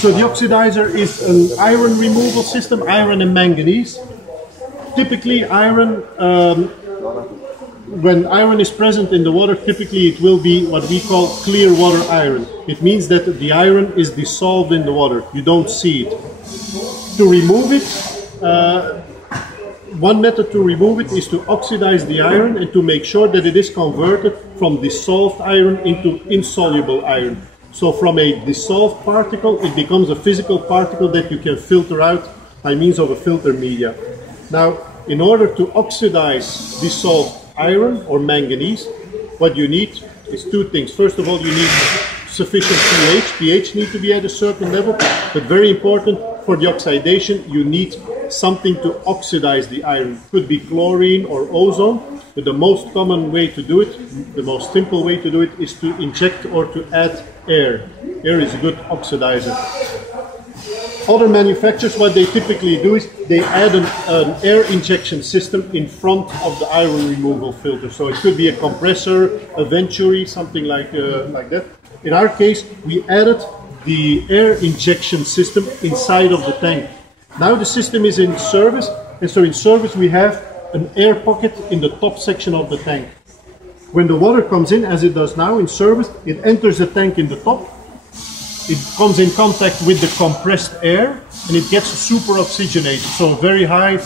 So the oxidizer is an iron removal system, iron and manganese. Typically iron, when iron is present in the water, typically it will be what we call clear water iron. It means that the iron is dissolved in the water. You don't see it. To remove it, one method to remove it is to oxidize the iron and to make sure that it is converted from dissolved iron into insoluble iron. So from a dissolved particle, it becomes a physical particle that you can filter out by means of a filter media. Now, in order to oxidize dissolved iron or manganese, what you need is two things. First of all, you need sufficient pH. pH needs to be at a certain level, but very important for the oxidation, you need something to oxidize the iron. Could be chlorine or ozone, but the most common way to do it, the most simple way to do it, is to inject or to add air. Air is a good oxidizer. Other manufacturers, what they typically do is they add an air injection system in front of the iron removal filter. So it could be a compressor, a venturi, something like that. In our case, we added the air injection system inside of the tank. Now the system is in service, and so in service we have an air pocket in the top section of the tank. When the water comes in, as it does now in service, it enters the tank in the top. It comes in contact with the compressed air and it gets super oxygenated, so a very high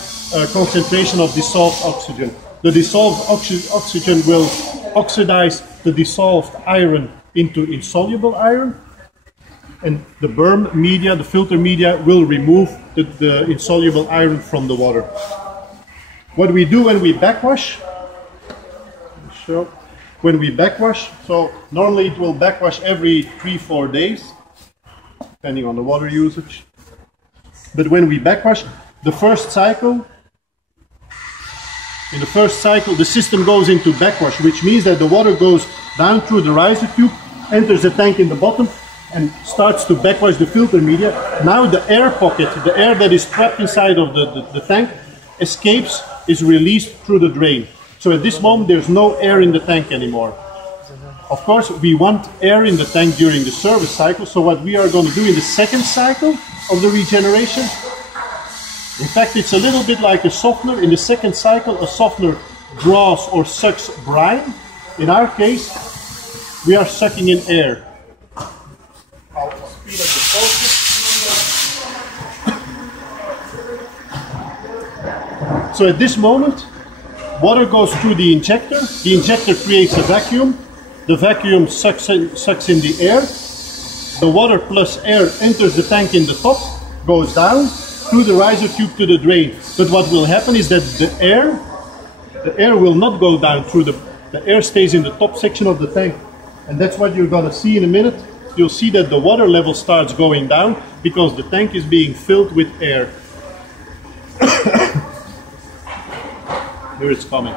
concentration of dissolved oxygen. The dissolved oxygen will oxidize the dissolved iron into insoluble iron, and the berm media, the filter media, will remove the insoluble iron from the water. What we do when we backwash, when we backwash, so normally it will backwash every 3-4 days, depending on the water usage. But when we backwash, in the first cycle, the system goes into backwash, which means that the water goes down through the riser tube, enters the tank in the bottom, and starts to backwash the filter media. Now the air pocket, the air that is trapped inside of the tank, escapes, is released through the drain. So at this moment there's no air in the tank anymore. Of course, we want air in the tank during the service cycle, so what we are going to do in the second cycle of the regeneration, in fact it's a little bit like a softener. In the second cycle, a softener draws or sucks brine. In our case, we are sucking in air. I'll speed up the process. So at this moment, water goes through the injector. The injector creates a vacuum. The vacuum sucks in the air. The water plus air enters the tank in the top, goes down through the riser tube to the drain. But what will happen is that the air will not go down through the air stays in the top section of the tank. And that's what you're going to see in a minute. You'll see that the water level starts going down because the tank is being filled with air. Here it's coming.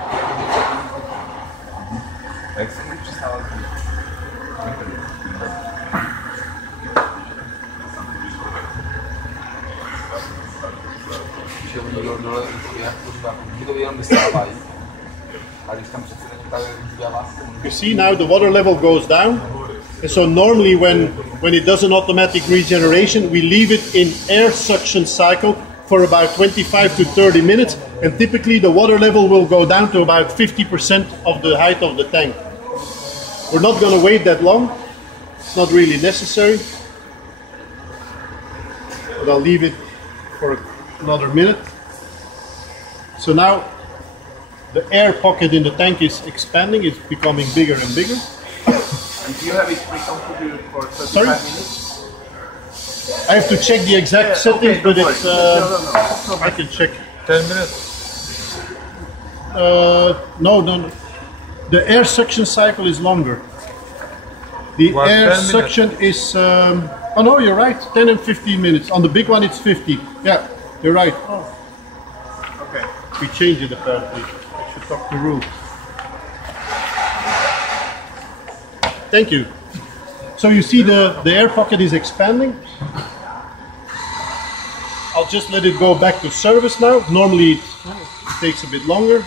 You see now the water level goes down, and so normally when it does an automatic regeneration, we leave it in air suction cycle for about 25 to 30 minutes, and typically the water level will go down to about 50% of the height of the tank. We're not going to wait that long, it's not really necessary, but I'll leave it for another minute. So now the air pocket in the tank is expanding, it's becoming bigger and bigger. And do you have it pre-configured for 35 minutes? I have to check the exact settings, but it's, I can check. 10 minutes? No. The air suction cycle is longer. The air suction is, oh no, you're right, 10 and 15 minutes. On the big one it's 50. Yeah, you're right. Oh. Okay, we changed it apparently. I should talk to Rue. Thank you. So you see the air pocket is expanding. I'll just let it go back to service now. Normally it takes a bit longer.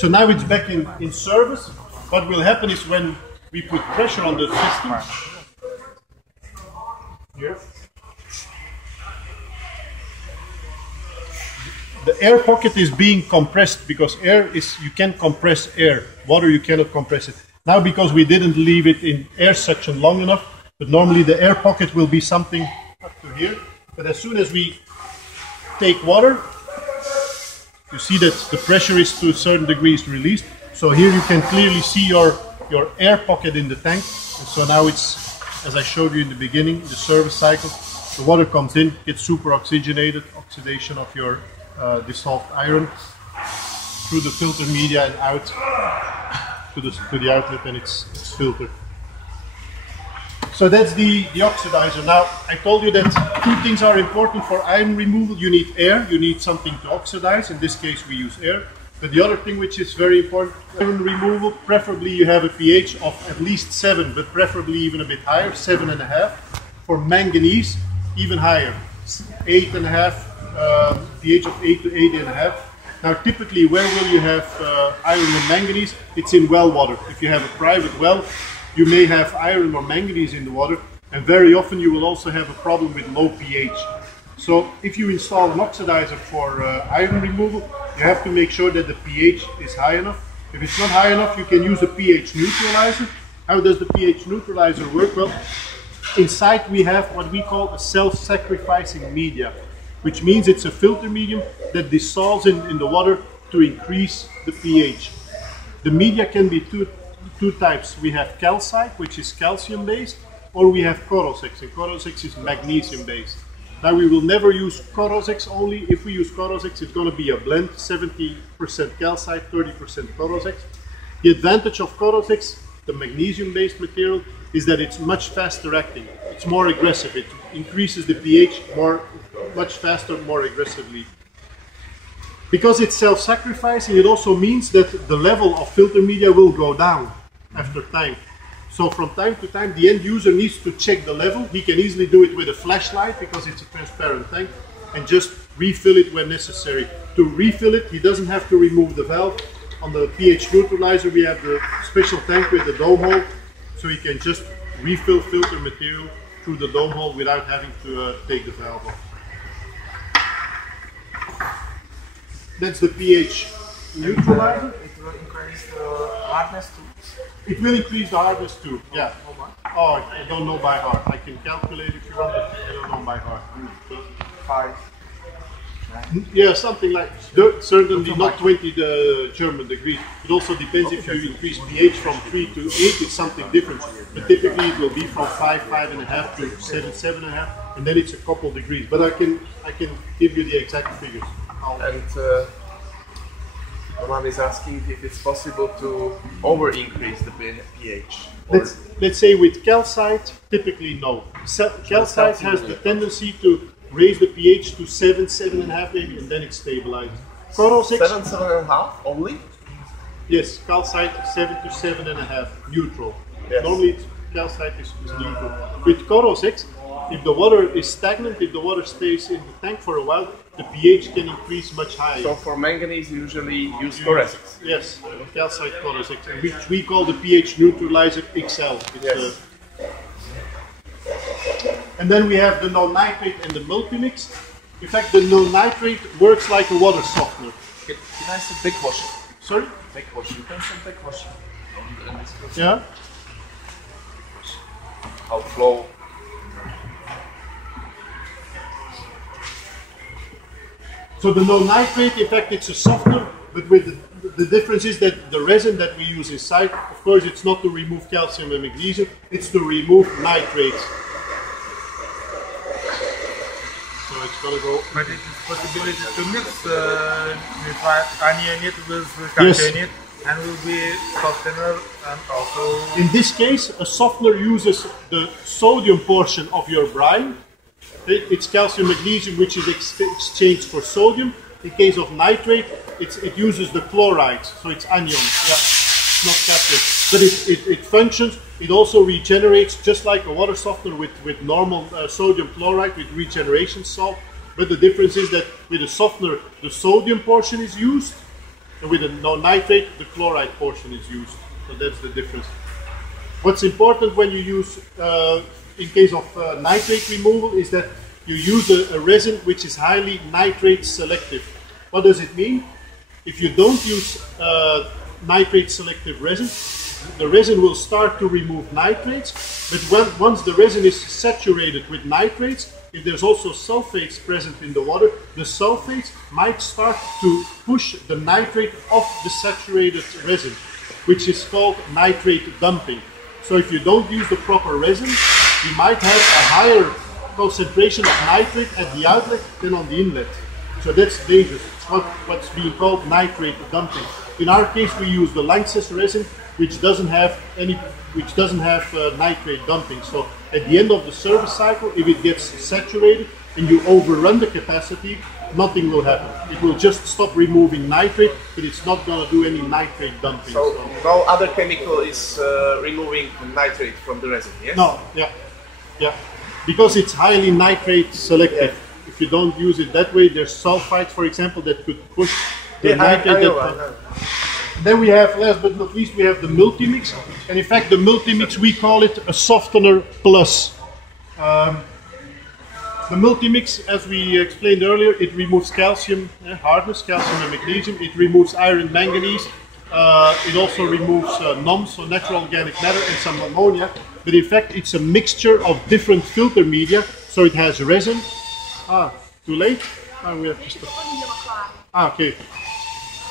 So now it's back in service. What will happen is when we put pressure on the system, here, the air pocket is being compressed because you can compress air. Water, you cannot compress it. Now because we didn't leave it in air suction long enough, but normally the air pocket will be something up to here. But as soon as we take water, you see that the pressure is to a certain degree is released. So here you can clearly see your air pocket in the tank. And so now it's, as I showed you in the beginning, the service cycle. The water comes in, gets super oxygenated, oxidation of your dissolved iron through the filter media and out to the outlet, and it's filtered. So that's the oxidizer. Now, I told you that two things are important for iron removal. You need air, you need something to oxidize. In this case, we use air. But the other thing which is very important, iron removal, preferably you have a pH of at least 7, but preferably even a bit higher, 7.5. For manganese, even higher, 8.5, pH of 8 to 8.5. Now, typically, where will you have iron or manganese? It's in well water. If you have a private well, you may have iron or manganese in the water, and very often you will also have a problem with low pH. So if you install an oxidizer for iron removal, you have to make sure that the pH is high enough. If it's not high enough, you can use a pH neutralizer. How does the pH neutralizer work? Well, inside we have what we call a self-sacrificing media, which means it's a filter medium that dissolves in the water to increase the pH. The media can be two types. We have calcite, which is calcium based, or we have Corosex, and Corosex is magnesium based. Now we will never use Corosex only. If we use Corosex, it's going to be a blend, 70% calcite, 30% Corosex. The advantage of Corosex, the magnesium based material, is that it's much faster acting. It's more aggressive. It increases the pH much faster, more aggressively. Because it's self-sacrificing, it also means that the level of filter media will go down after time. So from time to time, the end user needs to check the level. He can easily do it with a flashlight because it's a transparent tank, and just refill it when necessary. To refill it, he doesn't have to remove the valve. On the pH neutralizer, we have the special tank with the dome hole, so he can just refill filter material through the dome hole without having to take the valve off. That's the pH neutralizer. It will increase the hardness too. It will increase the hardness too, yeah. Oh, I don't know by heart. I can calculate if you want, but I don't know by heart. 5. Yeah, something like, certainly not 20 the German degrees. It also depends if you increase pH from 3 to 8, it's something different. But typically it will be from 5, 5.5 to 7, 7.5, and then it's a couple degrees. But I can give you the exact figures. And Roman is asking if it's possible to over-increase the pH. Let's say with calcite, typically no. Calcite has the tendency to raise the pH to 7, 7.5 maybe, and then it stabilizes. Corosex, 7, 7.5 only? yes, calcite 7 to 7.5, neutral. Yes. Normally calcite is neutral. With Corosex, if the water is stagnant, if the water stays in the tank for a while, the pH can increase much higher. So for manganese, you usually use Corosex. Yes, calcite Corosex, which we call the pH neutralizer XL. Yes. And then we have the no-nitrate and the multi-mix. In fact, the no-nitrate works like a water softener. Can I say big washing? Sorry? Big washing. You can say big washing. Yeah? Outflow. So the no-nitrate, in fact, it's a softener, but with the difference is that the resin that we use inside, of course, it's not to remove calcium and magnesium, it's to remove nitrates. So it's going to go... But it is possibility to mix anion it with contain it, and will be softener and also... In this case, a softener uses the sodium portion of your brine. It's calcium magnesium which is exchanged for sodium. In case of nitrate, it uses the chloride, so it's anion. Yeah, it's not captured. But it functions. It also regenerates just like a water softener with normal sodium chloride with regeneration salt. But the difference is that with a softener, the sodium portion is used, And with a no nitrate, the chloride portion is used. So that's the difference. What's important when you use, in case of nitrate removal, is that you use a resin which is highly nitrate selective. What does it mean? If you don't use nitrate selective resin, the resin will start to remove nitrates, but once the resin is saturated with nitrates, if there's also sulfates present in the water, the sulfates might start to push the nitrate off the saturated resin, which is called nitrate dumping. So if you don't use the proper resin, you might have a higher concentration of nitrate at the outlet than on the inlet. So that's dangerous. It's what's being called nitrate dumping. In our case, we use the Lanxess resin, which doesn't have nitrate dumping. So at the end of the service cycle, if it gets saturated and you overrun the capacity, nothing will happen. It will just stop removing nitrate, but it's not going to do any nitrate dumping. So no other chemical is removing nitrate from the resin, yes? No, yeah. Because it's highly nitrate selective. Yeah. If you don't use it that way, there's sulfites, for example, that could push the nitrate. I know. Then we have, last but not least, we have the multi-mix. And in fact, the multi-mix, we call it a softener plus. The multi-mix, as we explained earlier, it removes calcium hardness, calcium and magnesium. It removes iron, manganese. It also removes NOx, so natural organic matter, and some ammonia. But in fact, it's a mixture of different filter media. So it has resin. Too late? We have just okay.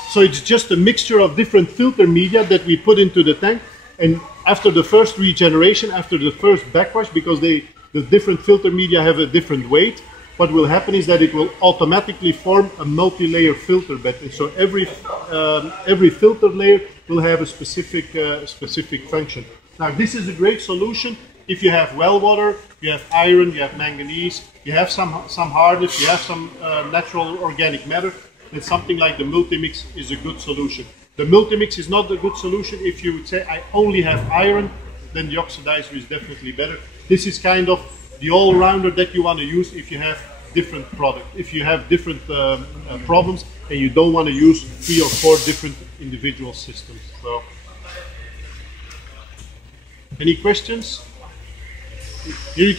So it's just a mixture of different filter media that we put into the tank, and after the first regeneration, after the first backwash, because the different filter media have a different weight, what will happen is that it will automatically form a multi-layer filter bed. And so every filter layer will have a specific function. Now this is a great solution if you have well water, you have iron, you have manganese, you have some hardness, you have some natural organic matter. Then something like the multi-mix is a good solution. The multi-mix is not a good solution if you would say, I only have iron, then the oxidizer is definitely better. This is kind of the all-rounder that you want to use if you have different products. If you have different problems and you don't want to use 3 or 4 different individual systems. So, any questions? Here you can